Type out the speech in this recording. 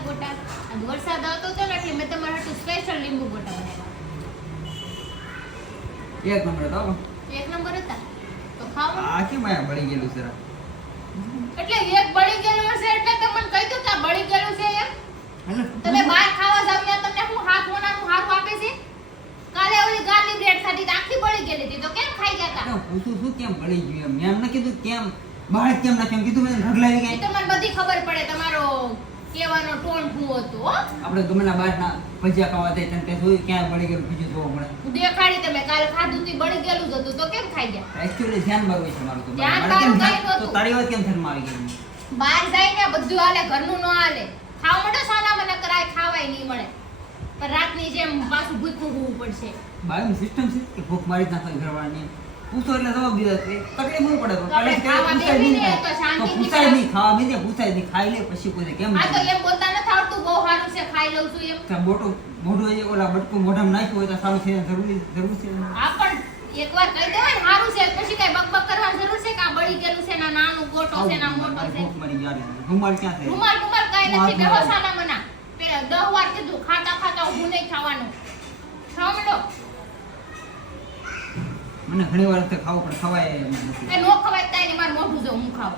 લીંબુના ગોટા. અને વરસાદ આવતો હતો ને એટલે મેં તમારા માટે સ્પેશિયલ લીંબુ ગોટા બનાવ્યા. એક નંબર હતો. એક નંબર હતા. તો ખાવ. આ કેમ આયા બળી ગયેલું છે? એટલે એક બળી ગયેલું હશે એટલે તમને કહી દઉં કે આ બળી ગયેલું છે એમ. હાલો. તમે બહાર ખાવા જાવ ત્યાં તમને હું હાથ મોનાનું હારું આપે છે? કાલે ઓલી ગાર્લિક બ્રેડ ખાધી તો આખી બળી ગયેલી હતી તો કેમ ખાઈ ગયા હતા? પૂછું શું કેમ બળી ગયું એમ? મેં કીધું કેમ બહાર કેમ નાખ્યું? કીધું મેં ઢગલાઈ એ ગઈ. તો મને બધી ખબર પડે તમારો કહેવાનો ટોન શું હતો હો. આપણે ગમેના બહારના ભજીયા ખાવા જાય તને તે જોયું ક્યાં બળી ગયેલું બીજું જોવા મળે. દેખાડી તમે કાલ ખાધું તી બળી ગયેલું જ હતું તો કેમ ખાઈ ગયા? એક્ચ્યુઅલી ધ્યાન બહાર હોય છે મારું તો. ધ્યાન મારે કેમ બહાર ધ્યાન- કઈ તો તારી વાત કેમ ધ્યાનમાં આવી ગઈ? બહાર જઈને બધું હાલે ઘરનું ન હાલે. ખાવા માટે સાના મને કરાય ખાવાય નહીં મળે. પણ રાતની જેમ પાછું ભૂખ્યું હોવું પડશે. બાયોની સિસ્ટમ છે કે ભૂખ મારી જ નાખવાની ઘરવાળાની. પૂછો એટલે જવાબ દીધા છે. તકલીફ બહુ પડે. તો આપણે ખાવા પૂછાય બેસીને નહીં તો તો શાંતિથી પૂછાય નહીં ખાવા બેસીને પૂછાય નહીં ખાઈ લે પછી કોઈ કેમ આ તો એમ બોલતા નથી આવડતું બહુ સારું છે ખાઈ લઉં છું એમ. મોઢું એ ઓલા બટકું મોઢામાં નાખ્યું હોય તો સારું છે જરૂર છે. આ પણ એકવાર કહી દેવાય ને સારું છે પછી કઈ બકબક કરવાની જરૂર છે કે આ બળી ગયેલું છે ના નાનું ગોટો છે ના મોટો છે. ભૂખ મારી યાર રૂમાલ ક્યાં થાય? રૂમાલ કાંઈ નથી બેહો સાના મના. પેલા 10 વાર કીધું ખાતા ઊભું નહીં ખાવાનું. સાંભળો મને ઘણી વાર તો ખાવું પણ ખવાય એમ નથી. એ નો ખવાય તાય ને મારું મોઢું જો હું ખાવ.